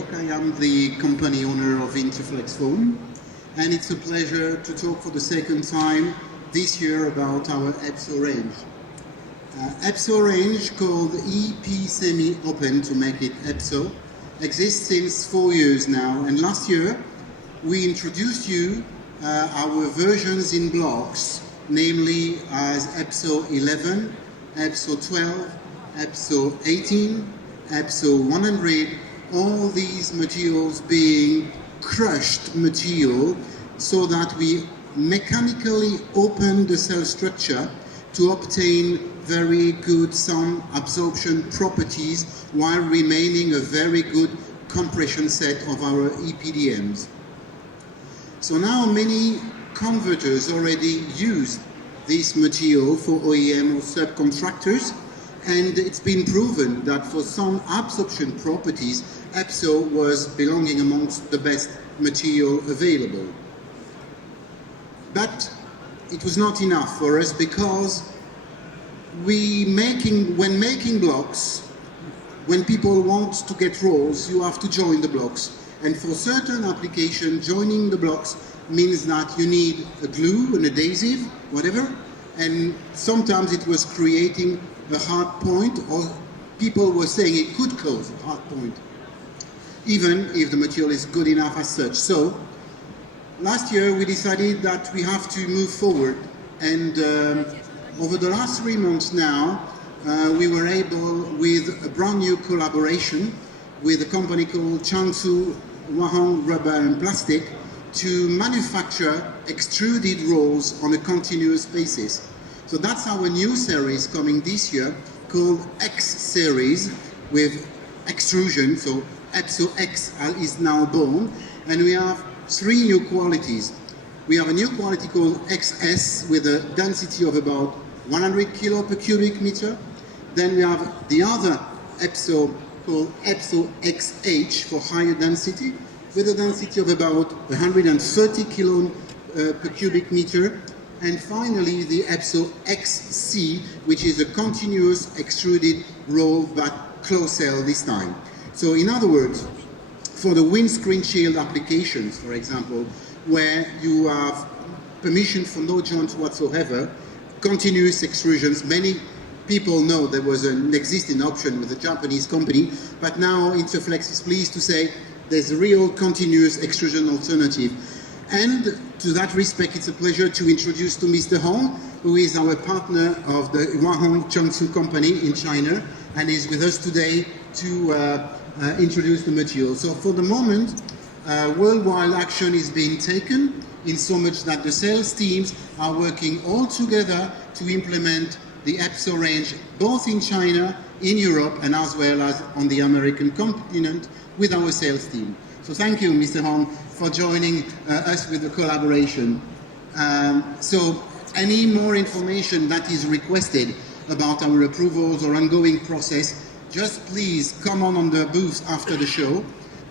York. I am the company owner of Interflex Foam, and it's a pleasure to talk for the second time this year about our EPSO range. EPSO range, called EP Semi-Open to make it EPSO, exists since 4 years now, and last year we introduced you our versions in blocks, namely as EPSO 11, EPSO 12, EPSO 18, EPSO 100, all these materials being crushed material so that we mechanically open the cell structure to obtain very good sound absorption properties while remaining a very good compression set of our EPDMs. So now many converters already use this material for OEM or subcontractors, and it's been proven that for some absorption properties, EPSO was belonging amongst the best material available. But it was not enough for us, because when making blocks, when people want to get rolls, you have to join the blocks. And for certain applications, joining the blocks means that you need a glue, an adhesive, whatever, and sometimes it was creating a hard point, or people were saying it could cause a hard point, even if the material is good enough as such. So last year we decided that we have to move forward, and over the last 3 months now, we were able, with a brand new collaboration with a company called Jiangsu Huahong Rubber and Plastic, to manufacture extruded rolls on a continuous basis. So that's our new series coming this year, called X series, with extrusion. So EPSO X is now born, and we have 3 new qualities. We have a new quality called XS with a density of about 100 kilo per cubic meter. Then we have the other EPSO called EPSO XH for higher density, with a density of about 130 kilo per cubic meter. And finally, the EPSO XC, which is a continuous extruded roll, but closed cell this time. So in other words, for the windscreen shield applications, for example, where you have permission for no joints whatsoever, continuous extrusions, many people know there was an existing option with a Japanese company, but now Interflex is pleased to say there's a real continuous extrusion alternative. And to that respect, it's a pleasure to introduce to Mr. Hong, who is our partner of the Huahong Jiangsu company in China, and is with us today to introduce the material. So for the moment, worldwide action is being taken, in so much that the sales teams are working all together to implement the EPSO range, both in China, in Europe, and as well as on the American continent with our sales team. So thank you, Mr. Hong, for joining us with the collaboration. So any more information that is requested about our approvals or ongoing process, just please come on the booth after the show,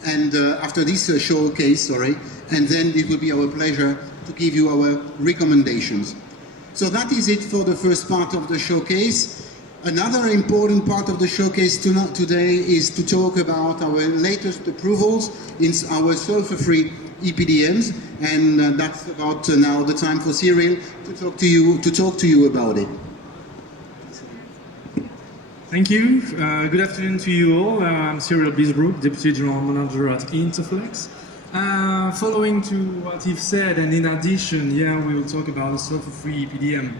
and after this showcase, sorry, and then it will be our pleasure to give you our recommendations. So that is it for the first part of the showcase. Another important part of the showcase today is to talk about our latest approvals in our sulfur-free EPDMs, and that's about now the time for Cyril to talk to you about it. Thank you. Good afternoon to you all. I'm Cyril Bisbrook, Deputy General Manager at Interflex. Following to what you've said, and in addition, we will talk about the sulfur-free EPDM.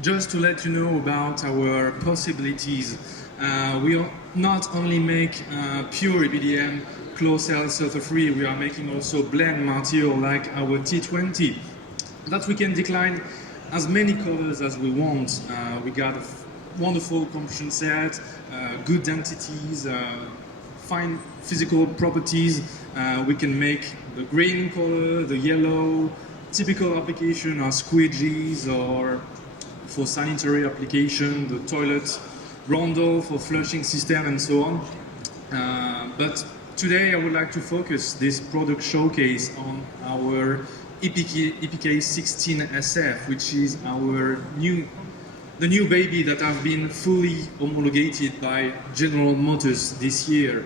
Just to let you know about our possibilities, we not only make pure EPDM, closed cell sulfur-free, we are making also blend material like our T20, that we can decline as many colors as we want. We got a wonderful compression set, good densities, fine physical properties. We can make the green color, the yellow. Typical application are squeegees, or for sanitary application, the toilet rondel for flushing system and so on. But today I would like to focus this product showcase on our EPK 16SF, which is the new baby that have been fully homologated by General Motors this year.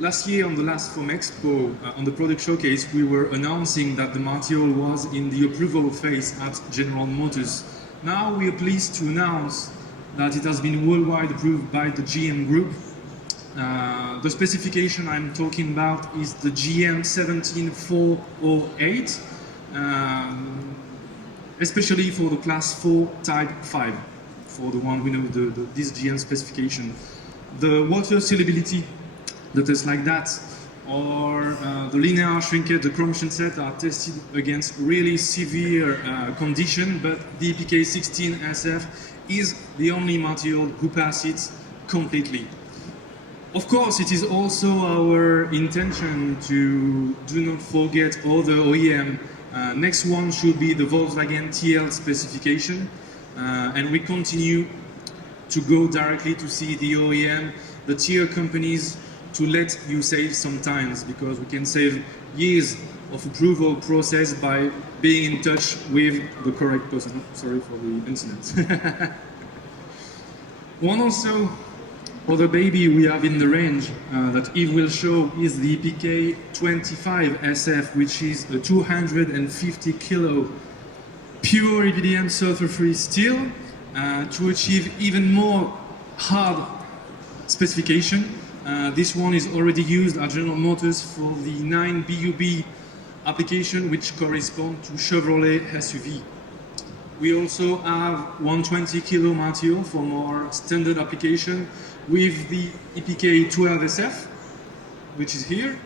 last year on the last FOAM EXPO, on the product showcase, we were announcing that the material was in the approval phase at General Motors. Now we are pleased to announce that it has been worldwide approved by the GM Group. The specification I'm talking about is the GM 17408, especially for the class 4 type 5, for the one we know this GM specification. The water solubility, the tests like that, or the linear shrinkage, the corrosion set are tested against really severe condition, but the EPK 16 SF is the only material who passes it completely. Of course, it is also our intention to do not forget other OEM. Next one should be the Volkswagen TL specification, and we continue to go directly to see the OEM, the tier companies, to let you save some time, because we can save years of approval process by being in touch with the correct person. Sorry for the incident. One also other baby we have in the range that Yves will show is the EPK 25 SF, which is a 250 kilo pure EPDM sulfur-free steel to achieve even more hard specification. This one is already used at General Motors for the 9 BUB application, which correspond to Chevrolet SUV. We also have 120 kilo material for more standard application with the EPK 12 SF, which is here.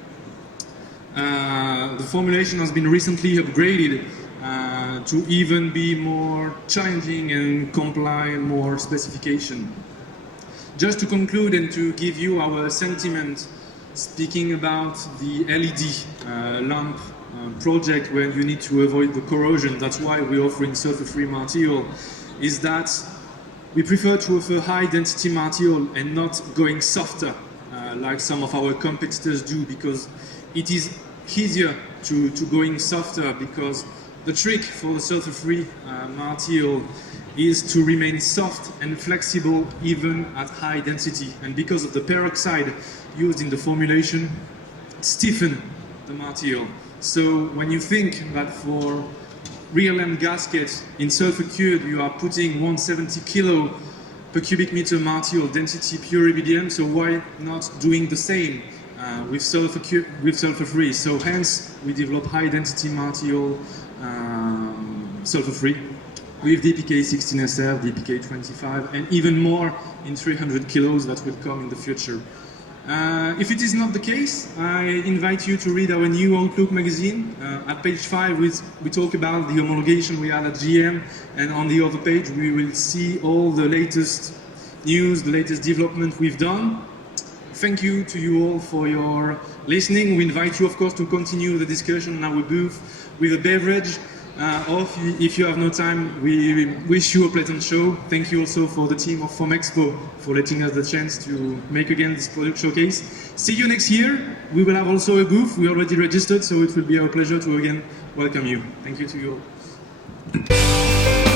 The formulation has been recently upgraded to even be more challenging and comply more specification. Just to conclude and to give you our sentiment, speaking about the LED lamp project where you need to avoid the corrosion, that's why we're offering sulfur-free material, is that we prefer to offer high-density material and not going softer like some of our competitors do, because it is easier to going softer, because the trick for the sulfur-free material is to remain soft and flexible even at high density, and because of the peroxide used in the formulation, stiffen the material. So when you think that for real end gaskets in sulfur cured you are putting 170 kilo per cubic meter material density pure EPDM, so why not doing the same with sulfur-free? So hence we develop high density material sulfur-free with the EPK 16 SF, the EPK 25, and even more in 300 kilos that will come in the future. If it is not the case, I invite you to read our new Outlook magazine. At page 5 we talk about the homologation we had at GM, and on the other page we will see all the latest news, the latest development we've done. Thank you to you all for your listening. We invite you of course to continue the discussion in our booth with a beverage. If you have no time, we wish you a pleasant show. Thank you also for the team of FOAM EXPO for letting us the chance to make again this product showcase. See you next year. We will have also a booth. We already registered, so it will be our pleasure to again welcome you. Thank you to you all.